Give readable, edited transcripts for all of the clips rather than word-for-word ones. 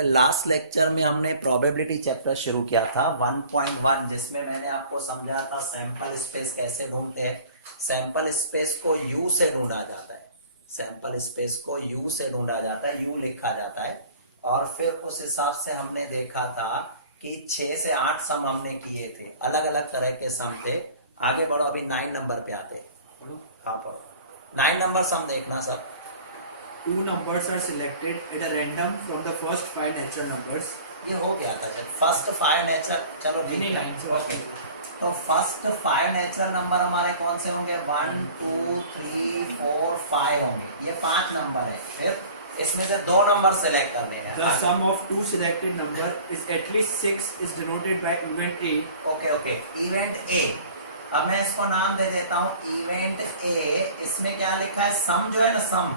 Okay, last lecture में हमने probability chapter शुरू किया था 1.1, जिसमें मैंने आपको समझाया था सैंपल स्पेस कैसे ढूंढते हैं। सैंपल स्पेस को यू से ढूंढा जाता है, सैंपल स्पेस को यू से ढूंढा जाता है, यू लिखा जाता है। और फिर उस हिसाब से हमने देखा था कि 6 से 8 सम हमने किए थे, अलग अलग तरह के सम थे। आगे बढ़ो, अभी 9 नंबर पे आते हैं। हाँ पढ़ो, 9 नंबर सम देखना सब। Two numbers are selected at a random from the first 5 natural numbers. ये हो गया था फर्स्ट 5 नेचुरल, चलो नहीं लाइन से ओके। तो फर्स्ट 5 नेचुरल नंबर हमारे कौन से होंगे? 1 2 3 4 5 होंगे, ये 5 नंबर है। फिर इसमें से 2 नंबर सेलेक्ट करने हैं। The sum of two selected number is at least 6 is denoted by event A. Okay okay, event A. अब मैं इसको नाम दे देता हूँ इवेंट ए। इसमें क्या लिखा है? सम जो है ना, सम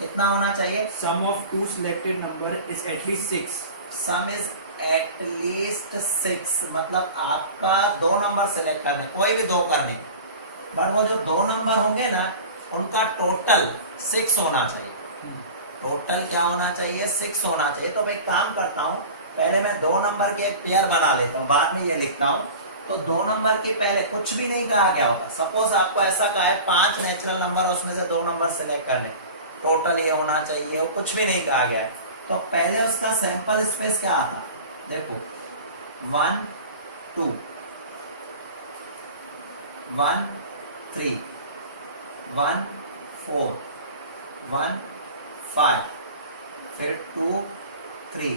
कितना होना चाहिए? Sum of two selected number is at least 6. Some is at least 6, मतलब आपका 2 नंबर सेलेक्ट करने, कोई भी 2 करने, पर वो जो 2 नंबर होंगे ना, उनका टोटल 6 होना चाहिए। टोटल क्या होना चाहिए? 6 होना चाहिए। तो मैं एक काम करता हूँ, पहले मैं 2 नंबर की एक पेयर बना लेता हूँ, बाद में ये लिखता हूँ। तो 2 नंबर की पहले कुछ भी नहीं कहा गया होगा। सपोज आपको ऐसा कहा है 5 नेचुरल नंबर और उसमें से 2 नंबर सेलेक्ट करने, टोटल ये होना चाहिए, वो कुछ भी नहीं कहा गया है। तो पहले उसका सैंपल स्पेस क्या आता? देखो 1 2 1 3 1 4 1 5, फिर 2 3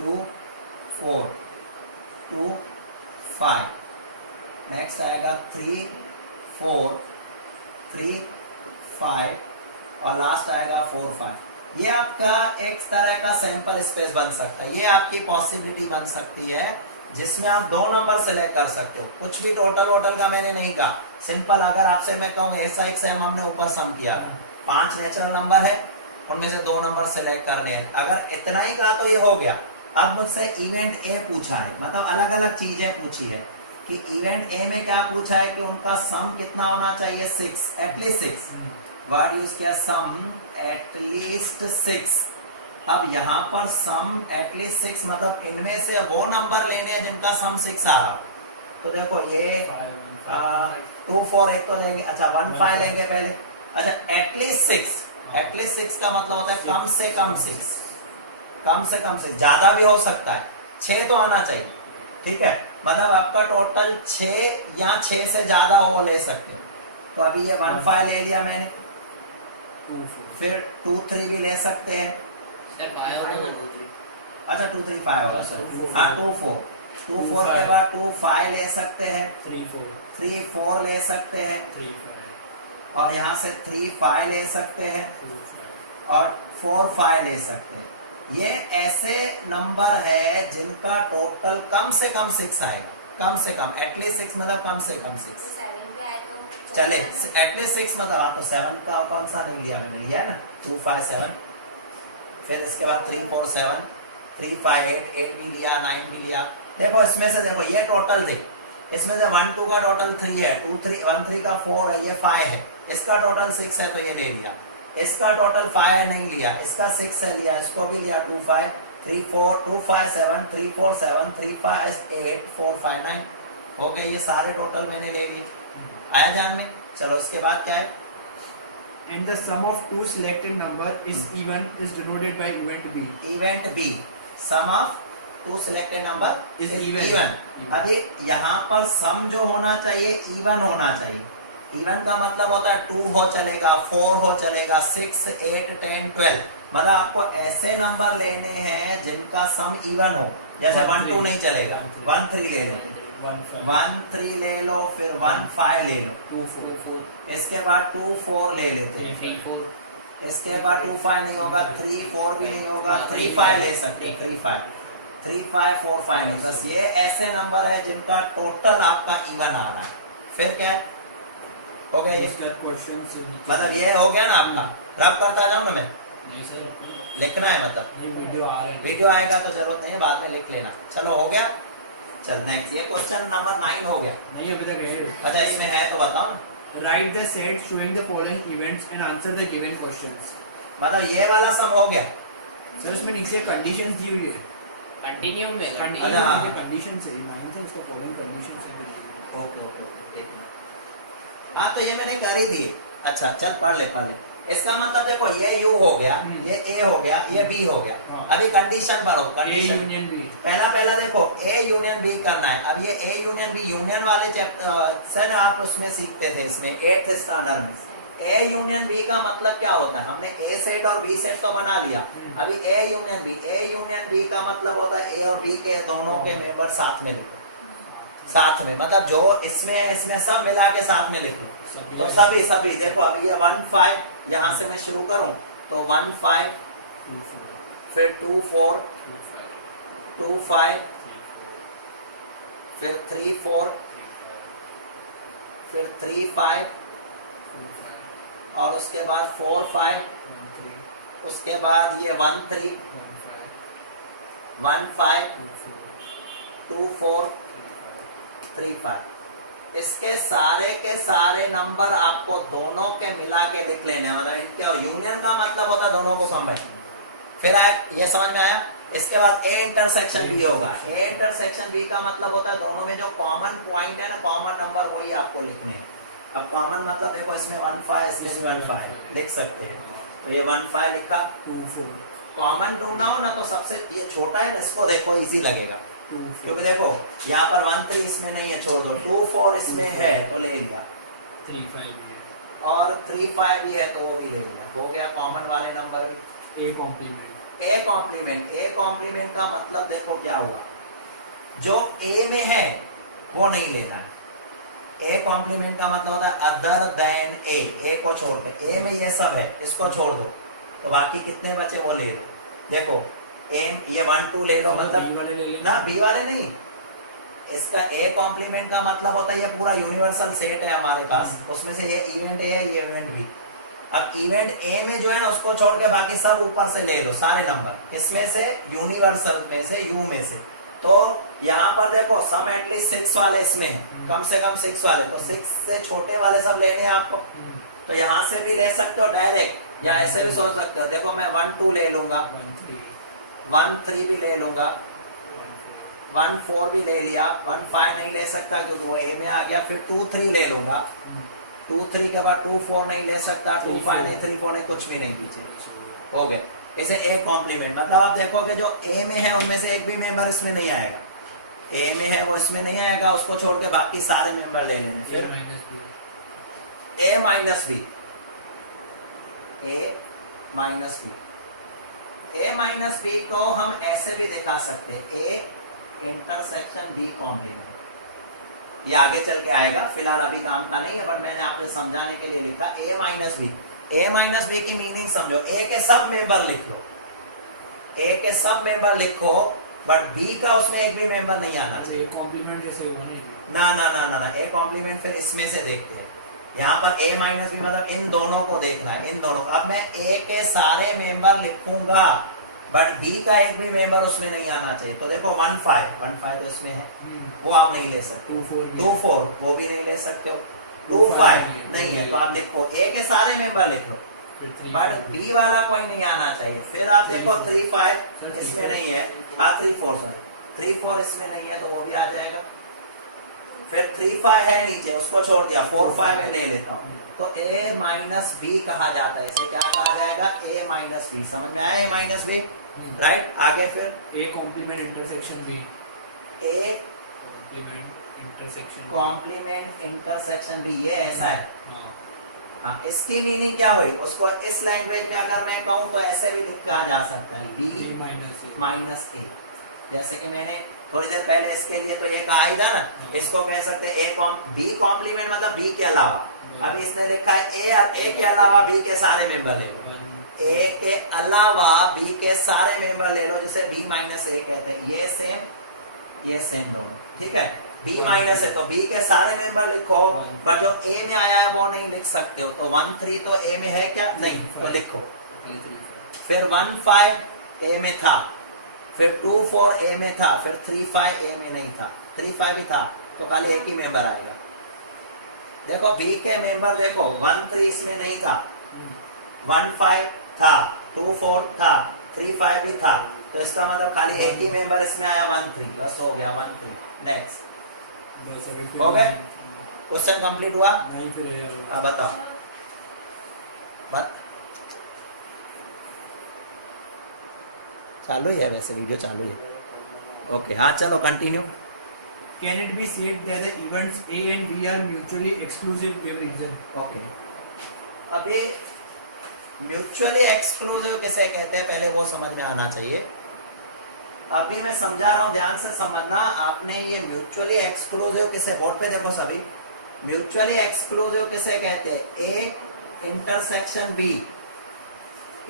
2 4 2 5, नेक्स्ट आएगा 3 4 3 5 और लास्ट आएगा 4 5। ये आपका एक तरह का सैंपल स्पेस बन सकता है। ये आपकी पॉसिबिलिटी बन सकती है जिसमें आप 2 नंबर सेलेक्ट कर सकते हो। कुछ भी टोटल वोटल का मैंने नहीं कहा, सिंपल। अगर आपसे मैं कहूँ ऐसा एक सैम हमने ऊपर सम किया, 5 नेचुरल नंबर है, उनमें से 2 नंबर सेलेक्ट करने हैं, अगर इतना ही कहा तो ये हो गया। अब मुझसे इवेंट ए पूछा है, मतलब अलग अलग चीजें पूछी है कि इवेंट ए में क्या पूछा है कि उनका सम कितना होना चाहिए? 6, एटलीस्ट 6। वर्ड यूज किया सम एटलीस्ट 6। अब यहाँ पर सम एटलीस्ट 6 मतलब इनमें से वो नंबर लेने हैं जिनका सम 6 आ रहा। तो देखो ये 2 4 एक तो लेंगे, अच्छा 1 5 लेंगे पहले। अच्छा एटलीस्ट 6, एटलीस्ट 6 का मतलब होता है कम से कम 6, कम से कम 6, ज्यादा भी हो सकता है, 6 तो आना चाहिए, ठीक है। मतलब आपका टोटल 6 या 6 से ज्यादा वो ले सकते हैं। तो अभी ये 1 5 ले लिया मैंने, 2 4 फिर 2 3 भी ले सकते हैं। सर 5 होगा ना? अच्छा 2 3 5 होगा सर। हाँ 2 4 2 4 के बाद 2 5 ले सकते हैं, 3 4 3 4 ले सकते हैं, 3 5 और यहाँ से 3 5 ले सकते हैं 2 5 और 4 5 ले सकते हैं। ये ऐसे नंबर है जिनका टोटल कम से कम 6 आएगा, कम से कम, एटलीस्ट 6 मतलब कम से कम 6। चले एटलीस्ट 6 मतलब आप तो 7 का कौन सा नहीं लिया? मैंने लिया है ना, 2 5 7। फिर इसके बाद 3 4 7 3 5 8 8 भी लिया, 9 भी लिया। देखो इसमें से देखो ये टोटल देख, इसमें से 1 2 का टोटल 3 है, 2 3 1 3 का 4 है, ये 5 है, इसका टोटल 6 है तो ये ले लिया। इसका टोटल 5 है, नहीं लिया, इसका 6 है, लिया, इसको भी लिया। 2 5 3 4 2 5 7 3 4 7 3 5 8 4 5 9 हो गए। ये सारे टोटल मैंने ले लिए, आया जान में। चलो इसके बाद क्या है? And the sum of two selected number is even is denoted by event B. Event B, sum of 2 selected number Is is even. Even. अब ये यहाँ पर सम जो होना चाहिए इवन होना चाहिए। इवन का मतलब होता है 2 हो चलेगा, 4 हो चलेगा, 6 8 10 12, मतलब आपको ऐसे नंबर लेने हैं जिनका सम इवन हो। जैसे 1 2 नहीं चलेगा, 1 3 ले लो, 1 5 1 3 ले लो, फिर 1 5 ले लो, 2 4 4 इसके बाद 2 4 ले लेते हैं, 3 4 इसके बाद 2 5 नहीं होगा, 3 4 भी नहीं होगा, 3 5 ले सकते हैं, 3 5 3 5 4 5। बस ये ऐसे नंबर है जिनका टोटल आपका इवन आ रहा है। फिर क्या है? हो गया ये, इसका क्वेश्चन से मतलब ये हो गया ना आपका। रब करता जाऊं ना मैं, नहीं सर, लिखना है मतलब, ये वीडियो आ रहे हैं, वीडियो आएगा तो जरूरत नहीं है, बाद में लिख लेना। चलो हो गया। चल नेक्स्ट, ये क्वेश्चन नंबर 9 हो गया। नहीं अभी तक है। अच्छा इसमें है तो बताओ ना। Write the set showing the following events and answer the given questions. मतलब ये वाला सम हो गया, सर इसमें नीचे कंडीशंस दी हुई है, कंटिन्यू में अच्छा, हाँ। कंडीशन से 9th है, इसका फॉलोइंग कंडीशन से ओके ओके ओके, एक मिनट। हाँ तो ये मैंने करी थी। अच्छा चल पढ़ ले। इसका मतलब देखो ये U हो गया, ये A हो गया, ये B हो गया। हाँ। अभी कंडीशन पढ़ो, A कंडीशन यूनियन B। पहला देखो A यूनियन B करना है। अब ये A यूनियन B यूनियन वाले चैप्टर सर आप उसमें सीखते थे, इसमें 8th स्टैंडर्ड में। A यूनियन B का मतलब क्या होता है? हमने A सेट और B सेट तो बना दिया, अभी A यूनियन B का मतलब होता है A और B के दोनों के मेंबर साथ में लिखो, साथ में मतलब जो इसमें है इसमें सब मिला के साथ में लिख लो। तो सभी देखो अभी ये 1 5 यहाँ से मैं शुरू करूं तो 1 5 फिर 2 4 2 5 फिर 3 4 फिर 3 5 और उसके बाद 4 5 उसके बाद ये 1 3 1 5 2 4 3 5। इसके सारे के सारे नंबर आपको दोनों के मिला के लिख लेने, मतलब इनके यूनियन का मतलब होता है दोनों को कंबाइन। फिर ये समझ में आया? इसके बाद A इंटरसेक्शन B होगा। A इंटरसेक्शन B का मतलब होता है दोनों में जो कॉमन पॉइंट है ना, कॉमन नंबर, वही आपको लिखने हैं। अब कॉमन मतलब देखो इसमें 1 5 इसमें 1 5 लिख सकते हैं, तो ये 1 5 लिखा। 2 4 कॉमन ढूंढना हो ना तो सबसे ये छोटा है, इसको देखो इजी लगेगा, 2 4 क्योंकि देखो यहाँ पर 1 3 इसमें नहीं है, छोड़ दो। 2 4 इसमें है तो ले लिया, 3 5 भी है, और 3 5 भी है तो वो भी ले लिया। हो गया कॉमन वाले नंबर भी। A complement. A कॉम्प्लीमेंट का मतलब देखो क्या हुआ, जो A में है वो नहीं लेना है। A कॉम्प्लीमेंट का मतलब होता है अदर देन A को छोड़ के। A में ये सब है, इसको छोड़ दो तो बाकी कितने बचे वो ले लो। देखो A ये 1 2 ले लो, मतलब B वाले ले लेना ना B वाले नहीं, इसका A कॉम्प्लीमेंट का मतलब होता है ये पूरा यूनिवर्सल सेट है हमारे पास, उसमें से ये इवेंट A है, ये इवेंट B। अब इवेंट A में जो है ना उसको छोड़ के बाकी सब ऊपर से ले लो, सारे नंबर इसमें से, यूनिवर्सल में से, U में से। तो यहाँ पर देखो सम एटलीस्ट 6 वाले इसमें है, कम से कम 6 वाले, तो 6 से छोटे वाले सब लेने हैं आपको। तो यहाँ से भी ले सकते हो डायरेक्ट, या ऐसे भी सोच सकते हो। देखो मैं 1 2 ले लूंगा, 1 3 भी ले लूंगा, 1 4 भी ले लिया, 1 5 नहीं ले सकता क्योंकि वो A में आ गया। फिर 2 3 ले लूंगा, 2 3 के बाद 2 4 नहीं ले सकता, 2 5 नहीं, 3 4 नहीं, कुछ भी नहीं पीछे हो गए। इसे A कॉम्प्लीमेंट मतलब आप देखोगे जो A में है उनमें से एक भी मेंबर इसमें नहीं आएगा, A में है वो इसमें नहीं आएगा, उसको छोड़ के बाकी सारे मेंबर ले लेने। फिर A minus B, A minus B को हम ऐसे भी दिखा सकते हैं, A इंटरसेक्शन B कॉम्प्लीमेंट। ये आगे चल के आएगा, फिलहाल अभी काम का नहीं है, बट मैंने आपको समझाने के लिए लिखा A minus B। A minus B की मीनिंग समझो, A के सब मेंबर लिख लो, A के सब मेंबर लिखो, बट B का उसमें एक भी मेंबर नहीं आना चाहिए। कॉम्प्लीमेंट जैसे वो नहीं, ना A कॉम्प्लीमेंट फिर इसमें से देखते हैं। यहाँ पर A माइनस B मतलब इन दोनों को देखना है, इन दोनों। अब मैं A के सारे मेंबर लिखूंगा, बट B का एक भी मेंबर उसमें नहीं आना चाहिए। तो देखो 1 5 तो इसमें है, वो आप नहीं ले सकते। 2 4 वो भी नहीं ले सकते हो, 2 5 नहीं है, तो आप लिखो A के सारे मेंबर लिख लो, बट B वाला कोई नहीं आना चाहिए। फिर आप देखो 3 5 इसमें नहीं है, 3 4 इसमें नहीं है, तो वो भी आ जाएगा। फिर 3 5 है नीचे, उसको छोड़ दिया, 4 5 में ले लेता हूँ, तो A माइनस B कहा जाता है। इसे क्या कहा जाएगा? A minus B। समझ में आया? A minus B, right. आगे फिर A complement intersection B, A complement intersection B, ये ऐसा है। हाँ, इसकी मीनिंग क्या हुई? उसको इस लैंग्वेज में अगर मैं कहूँ तो ऐसे भी लिखा जा सकता है, B माइनस A। जैसे कि मैंने थोड़ी देर पहले इसके लिए तो ये कहा ही था ना, इसको कह सकते हैं B कॉम्प्लीमेंट मतलब B के अलावा। अब इसने लिखा है A के अलावा B के सारे मेंबर ले लो, A के अलावा B के सारे मेंबर ले लो, जिसे B माइनस A कहते हैं। ये सेम दोनों, ठीक है। B माइनस है तो B के सारे मेंबर लिखो, बट जो A में आया है वो नहीं लिख सकते हो। तो 1 3 तो A में है क्या? नहीं, तो लिखो। फिर 1 5 A में था, फिर 2 4 A में था, फिर 3 5 A में नहीं था, 3 5 भी था, तो खाली एक ही मेंबर आएगा। देखो B के मेंबर देखो, 1 3 इसमें नहीं था, 1 5 था, 2 4 था, 3 5 भी था, तो इसका मतलब खाली एक ही मेंबर इसमें आया 1 3, बस हो गया 1 3। नेक्स्ट बस अभी हो गए, क्वेश्चन कंप्लीट हुआ। नहीं फिर अब बताओ बात चालू ही है, वैसे वीडियो चालू ही है। ओके हाँ चलो continue. Can it be said that the events A and B are mutually exclusive? Give reason. Okay अभी म्यूचुअली एक्सक्लूसिव किसे कहते हैं पहले वो समझ में आना चाहिए। अभी मैं समझा रहा हूं, ध्यान से समझना। आपने ये म्यूचुअली एक्सक्लूसिव किसे, बोर्ड पे देखो सभी, म्यूचुअली एक्सक्लूसिव किसे कहते हैं? A intersection B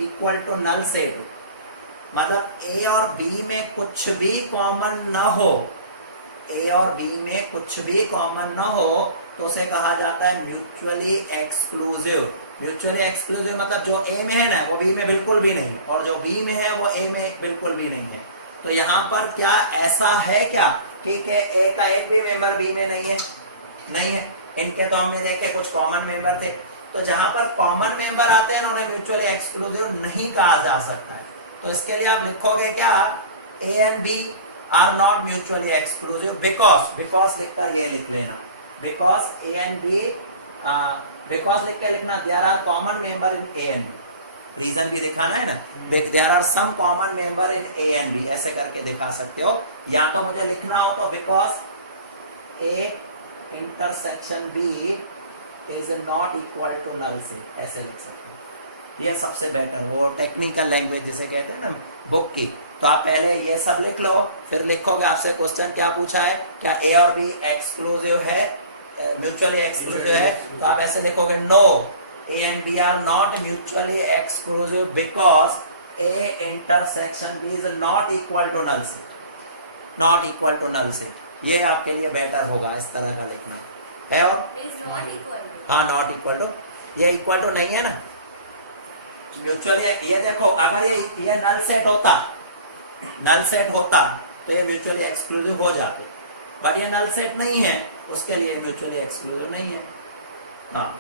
equal to null set, मतलब ए और बी में कुछ भी कॉमन न हो, ए और बी में कुछ भी कॉमन न हो तो उसे कहा जाता है म्यूचुअली एक्सक्लूसिव। म्यूचुअली एक्सक्लूसिव मतलब जो ए में है ना वो बी में बिल्कुल भी नहीं, और जो बी में है वो ए में बिल्कुल भी नहीं है। तो यहाँ पर क्या ऐसा है क्या कि ए का एक भी मेंबर बी में नहीं है? नहीं है। इनके तो हमने देखे कुछ कॉमन मेंबर थे, तो जहां पर कॉमन मेंबर आते हैं उन्हें म्यूचुअली एक्सक्लूसिव नहीं कहा जा सकता है। तो इसके लिए आप लिखोगे क्या? A and B are not mutually exclusive because लिखकर ये लिख लेना, because A and B, because लिख के लिखना there are common member in A and B. Reason भी दिखाना है ना, there are some common member in A and B, ऐसे करके दिखा सकते हो। या तो मुझे लिखना हो तो because A intersection B is not equal to null set, ऐसे लिख सकते हो। ये सबसे बेटर, वो टेक्निकल लैंग्वेज जिसे कहते हैं ना बुक की। तो आप पहले ये सब लिख लो, फिर लिखोगे आपसे क्वेश्चन क्या पूछा है, क्या ए और बी एक्सक्लूसिव है, म्यूचुअली एक्सक्लूसिव है, तो आप ऐसे लिखोगे no A and B are not mutually exclusive because A intersection B is not equal to null set, not equal to null set. ये आपके लिए बेटर होगा, इस तरह का लिखना है। और हाँ नॉट इक्वल टू, ये इक्वल टू नहीं है ना म्यूचुअली। ये देखो अगर ये नल सेट होता, नल सेट होता तो ये म्यूचुअली एक्सक्लूसिव हो जाते, बट ये नल सेट नहीं है, उसके लिए म्यूचुअली एक्सक्लूसिव नहीं है। हाँ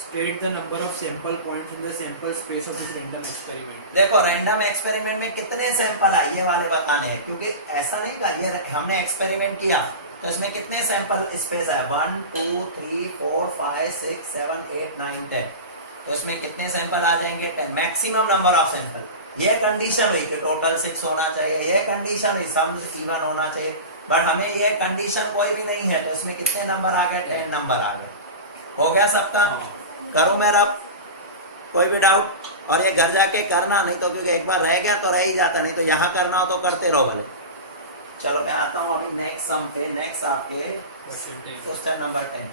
State the number of sample points in the sample space of this random experiment. देखो रैंडम एक्सपेरिमेंट में कितने सैंपल आए ये वाले बताने हैं, क्योंकि ऐसा नहीं कर, ये हमने एक्सपेरिमेंट किया तो इसमें कितने सैंपल स्पेस है? 1 2 3 4 5 6 7 8 9 10, तो इसमें कितने सैंपल आ जाएंगे? 10, मैक्सिमम नंबर ऑफ सैंपल। ये कंडीशन हुई कि टोटल 6 होना चाहिए, ये कंडीशन हुई सम इवन होना चाहिए, बट हमें ये कंडीशन कोई भी नहीं है, तो इसमें कितने नंबर आ गए? 10 नंबर आ गए। हो गया सबका? करो मेरा कोई भी डाउट? और ये घर जाके करना, नहीं तो क्योंकि एक बार रह गया तो रह ही जाता, नहीं तो यहाँ करना हो तो करते रहो भले। चलो मैं आता हूँ अभी नेक्स्ट सम पे। नेक्स्ट आपके क्वेश्चन नंबर 10।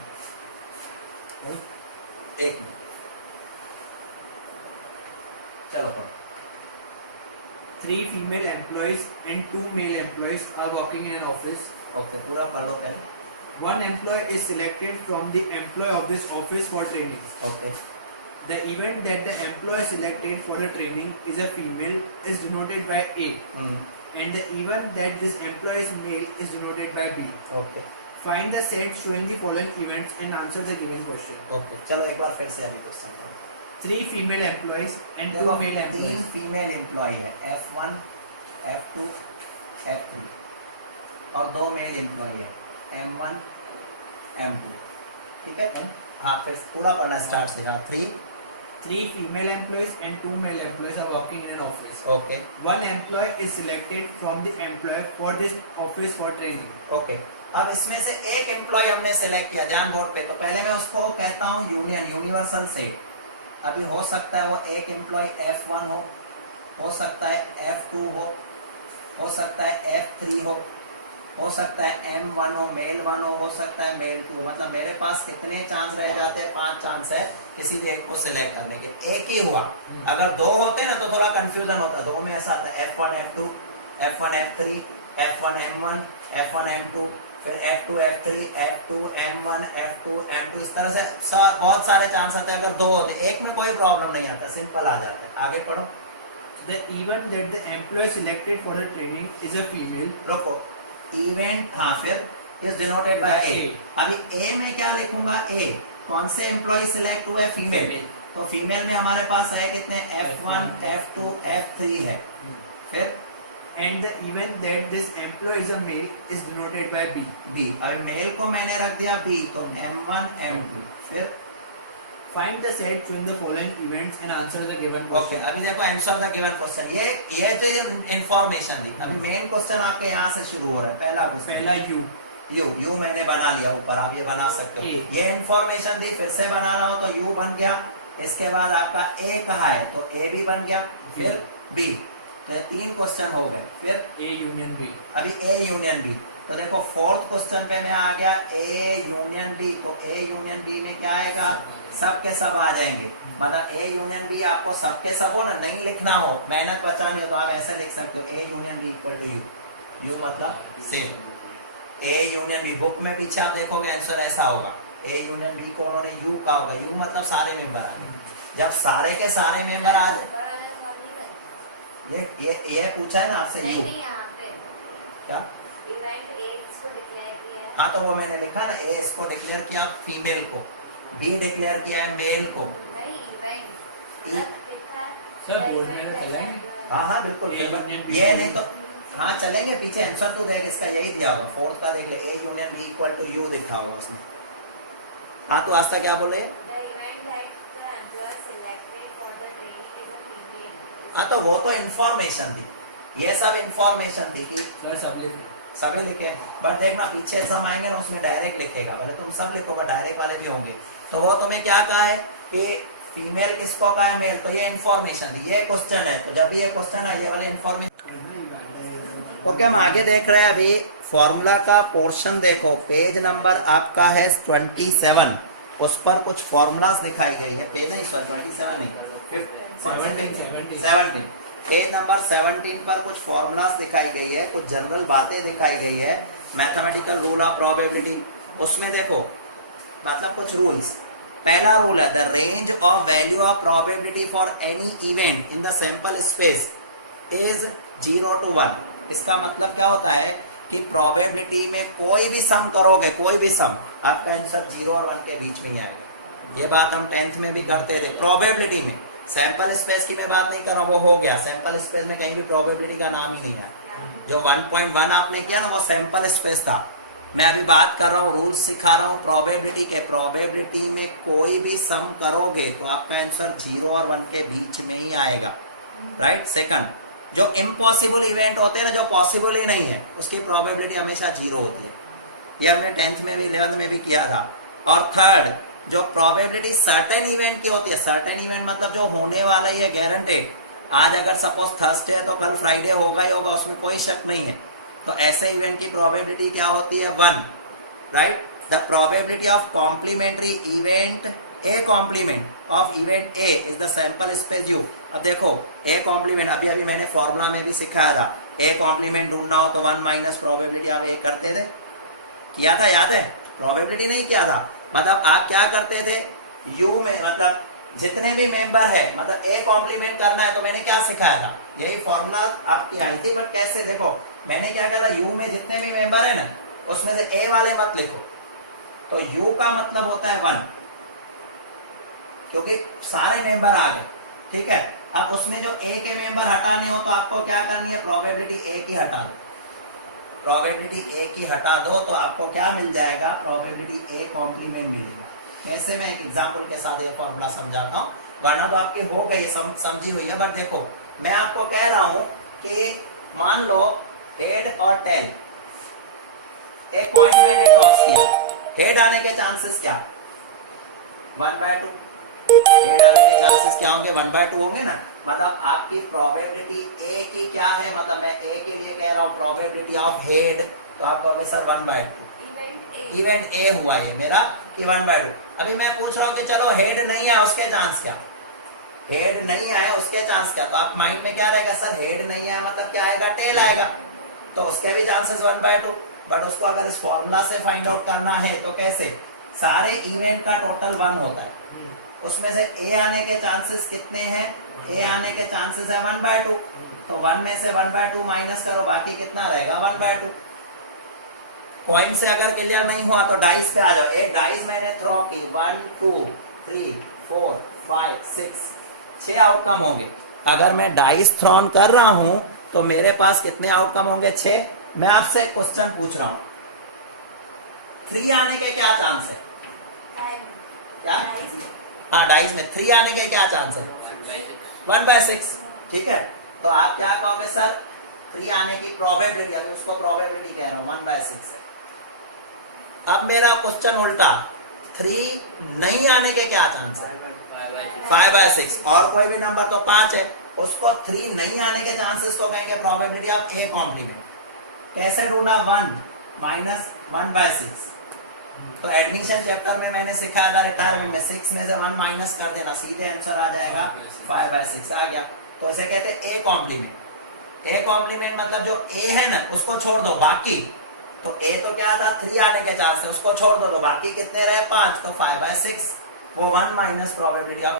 एक चलो 3 female employees and 2 male employees are working in an office. Okay पूरा पढ़ लो पहले। One employee is selected from the employee of this office for training. Okay The event that the employee selected for the training is a female is denoted by A, and the event that this employee is male is denoted by B. Okay Find the set showing the following events and answer the given question. Okay चलो एक बार फिर से अभी question 3 female employees and 2 male तीन employees. Female employ है, F1 F2 F3, और 2 mail employ है, M1 M2। ठीक है? हाँ फिर पूरा पढ़ना स्टार्ट से। हाँ 3 female employees and 2 male employees are working in an office. Okay One employee is selected from the employer for this office for training. Okay अब इसमें से एक एम्प्लॉय हमने सेलेक्ट किया, ध्यान बोर्ड पे, तो पहले मैं उसको कहता हूँ यूनियन, यूनिवर्सल सेट। अभी हो सकता है वो एक एम्प्लॉय F1 हो सकता है F2 हो सकता है F3 हो सकता है M1 हो, मेल 1 हो सकता है मेल 2। मतलब मेरे पास कितने चांस रह जाते हैं? 5 चांस है, इसीलिए एक को सिलेक्ट करने के। एक ही हुआ, अगर 2 होते ना तो थोड़ा कंफ्यूजन होता। 2 में ऐसा आता है F1 F2 F1 F3 F1 M1 F1 M2, फिर F2 F3 F2 M1 F2 M2, इस तरह से बहुत सारे चांस आते हैं। अगर 2 होते, एक में कोई प्रॉब्लम नहीं आता, सिंपल आ जाता है। आगे पढ़ो। The event that the employee selected for the training is a female. रुको, इवेंट हाँ फिर इज डिनोटेड बाय ए। अभी ए में क्या लिखूंगा? ए कौन से एम्प्लॉय सिलेक्ट हुए? फीमेल। तो फीमेल में हमारे पास है कितने, F1, F2, F3 है। फिर and the event that this employee is a male is denoted by B. B, अभी मेल को मैंने रख दिया B, तो M1, M2। फिर Find the set showing the following events and answer the given okay question. अभी देखो answer the given question, ये जो इंफॉर्मेशन दी, अभी मेन क्वेश्चन आपके यहाँ से शुरू हो रहा है। पहला क्वेश्चन, पहला U. यू मैंने बना लिया ऊपर, आप ये बना सकते हो। A. ये इंफॉर्मेशन दी, फिर से बनाना हो तो यू बन गया। इसके बाद आपका ए कहा है तो ए भी बन गया, फिर बी, तो ये 3 क्वेश्चन हो गए। फिर A union B. अभी ए यूनियन बी, तो देखो फोर्थ क्वेश्चन पे मैं आ गया ए यूनियन बी, तो ए यूनियन बी में क्या आएगा, सब के सब आ जाएंगे। मतलब ए यूनियन बी आपको सब के सब हो ना, नहीं लिखना हो, मेहनत बचानी हो तो आप ऐसे लिख सकते हो, A union B equal to U, U मतलब same. A union B, book में पीछे आप देखोगे आंसर ऐसा होगा, ए यूनियन बी को उन्होंने यू का होगा, यू मतलब सारे मेंबर आ गए। जब सारे के सारे मेंबर आ जाए, ये पूछा है ना आपसे यू क्या, हाँ तो वो मैंने लिखा ना, ए इसको डिक्लेयर किया फीमेल को, बी डिक्लेयर किया है मेल को। सर बोर्ड में तो चला है। हाँ हाँ बिल्कुल, A union B ये नहीं तो हाँ चलेंगे, पीछे आंसर तो देख, इसका यही दिया होगा, फोर्थ का देख ले, A union B equal to U दिखा होगा उसमें। हाँ तो आज तक क्या बोल रहे हैं, हाँ तो वो तो इंफॉर्मेशन थी, ये सब इंफॉर्मेशन थी कि सर सब लिख लो। सभी लिखे, पर देखना पीछे सब आएंगे ना उसमें डायरेक्ट लिखेगा, भले तुम सब लिखो पर डायरेक्ट वाले भी होंगे। तो वो तुम्हें क्या कहा है कि फीमेल किसको कहा है, मेल, तो ये इंफॉर्मेशन दी, ये क्वेश्चन है। तो जब भी ये क्वेश्चन है ये वाले इंफॉर्मेशन, ओके हम आगे देख रहे हैं। अभी फॉर्मूला का पोर्शन देखो, पेज नंबर आपका है 27, उस पर कुछ फॉर्मूलाज दिखाई गई है, पेज नहीं 27 नहीं 17 पेज नंबर 17 पर कुछ फॉर्मूलाज दिखाई गई है, कुछ जनरल बातें दिखाई गई है, मैथमेटिकल रूल ऑफ प्रोबेबिलिटी। उसमें देखो मतलब कुछ रूल्स। पहला रूल है the range of value of probability for any event in the sample space is 0 to 1। इसका मतलब क्या होता है कि प्रोबेबिलिटी में कोई भी सम करोगे, कोई भी सम, आपका आंसर 0 और 1 के बीच में ही आएगा। ये बात हम 10th में भी करते थे प्रोबेबिलिटी में। सैंपल स्पेस की मैं बात नहीं कर रहा हूँ, वो हो गया, सैंपल स्पेस में कहीं भी प्रोबेबिलिटी का नाम ही नहीं है। जो 1.1 आपने किया ना वो सैंपल स्पेस था। मैं अभी बात कर रहा हूँ, रूल्स सिखा रहा हूँ प्रोबेबिलिटी के। प्रोबेबिलिटी में कोई भी सम करोगे तो आपका आंसर 0 और 1 के बीच में ही आएगा, राइट। सेकंड, जो इम्पॉसिबल इवेंट होते हैं ना, जो पॉसिबल ही नहीं है, उसकी प्रोबेबिलिटी हमेशा 0 होती है। ये हमने 10th में भी 11th में भी किया था। और थर्ड, जो प्रोबेबिलिटी सर्टेन इवेंट की होती है, सर्टेन इवेंट मतलब जो होने वाला ही है, गारंटेड। आज अगर सपोज थर्सडे है तो कल फ्राइडे होगा ही होगा, उसमें कोई शक नहीं है। तो ऐसे इवेंट की प्रोबेबिलिटी क्या होती है, 1, right. The probability of complementary event, A complement of event A is the sample space U. अब देखो ए कॉम्प्लीमेंट अभी मैंने फॉर्मूला में भी सिखाया था, ए कॉम्प्लीमेंट ढूंढना हो तो 1 माइनस प्रोबेबिलिटी आप ए करते थे, किया था, याद है। प्रोबेबिलिटी नहीं किया था, मतलब आप क्या करते थे, यू में मतलब जितने भी मेंबर है, मतलब ए कॉम्प्लीमेंट करना है तो मैंने क्या सिखाया था, यही फॉर्मूला आपकी आई थी। बट कैसे, देखो मैंने क्या कहा था, यू में जितने भी मेंबर है ना उसमें से ए वाले मत लिखो, तो यू का मतलब होता है 1, क्योंकि सारे मेंबर आ गए, ठीक है। अब उसमें जो ए के मेंबर हटाने हो तो आपको क्या करनी है, प्रोबेबिलिटी ए की हटा दो। प्रोबेबिलिटी ए की हटा दो तो आपको क्या मिल जाएगा, प्रोबेबिलिटी ए कॉम्प्लीमेंट मिलेगा। कैसे, मैं एक एग्जांपल के साथ ये फॉर्मूला समझाता हूँ, वरना तो आपकी हो गई समझी हुई है। बट देखो मैं आपको कह रहा हूँ कि मान लो हेड और टेल, एक पॉइंट मैंने टॉस किया, हेड आने के चांसेस क्या, 1/2। हेड आने के चांसेस क्या होंगे, 1/2 होंगे ना। मतलब आपकी प्रोबेबिलिटी ए की क्या है, मतलब मैं ए के लिए कह रहा हूँ प्रोबेबिलिटी ऑफ हेड, तो आप कहोगे सर 1/2। इवेंट ए हुआ ये मेरा कि 1/2। अभी मैं पूछ रहा हूँ कि चलो हेड नहीं है उसके चांस क्या, हेड नहीं आया उसके चांस क्या, तो आप माइंड में क्या रहेगा, सर हेड नहीं आया मतलब क्या आएगा, टेल आएगा, तो उसके भी चांसेस 1/2। बट उसको अगर इस फॉर्मूला से फाइंड आउट करना है तो कैसे, सारे इवेंट का टोटल 1 होता है, उसमें से ए आने के चांसेस कितने हैं, ए आने के चांसेस है 1/2, तो 1 में से 1/2 माइनस करो, बाकी कितना रहेगा 1/2। पॉइंट से अगर क्लियर नहीं हुआ तो डाइस पे आ जाओ। एक डाइस मैंने थ्रो की, 1 2 3 4 5 6 6 आउटकम होंगे। अगर मैं डाइस थ्रॉन कर रहा हूं तो मेरे पास कितने आउटकम होंगे? 6। मैं आपसे एक क्वेश्चन पूछ रहा हूं, 3 आने के क्या चांस है? क्या? हाँ, डाइस में 3 आने के क्या चांस है? 1/6। ठीक है, तो आप क्या कहोगे सर? 3 आने की प्रोबेबिलिटी, अभी उसको प्रोबेबिलिटी कह रहा हूं, 1/6 है। अब मेरा क्वेश्चन उल्टा, 3 नहीं आने के क्या चांस है? 5/6। और कोई भी नंबर तो 5 है, उसको 3 नहीं आने के चांसेस को कहेंगे प्रोबेबिलिटी ऑफ ए कॉम्प्लीमेंट। कैसे ढूंढा? 1 माइनस 1/6। तो एडमिशन चैप्टर में मैंने सिखाया था रिटायरमेंट में 6 में से 1 माइनस कर देना, सीधे आंसर आ जाएगा 5/6 आ गया। तो इसे कहते हैं ए कॉम्प्लीमेंट। ए कॉम्प्लीमेंट मतलब जो ए है ना उसको छोड़ दो, बाकी तो ए तो क्या था? 3 आने के चांस है, उसको छोड़ दो तो बाकी कितने रहे? 5। तो 5/6 वो 1 माइनस प्रोबेबिलिटी ऑफ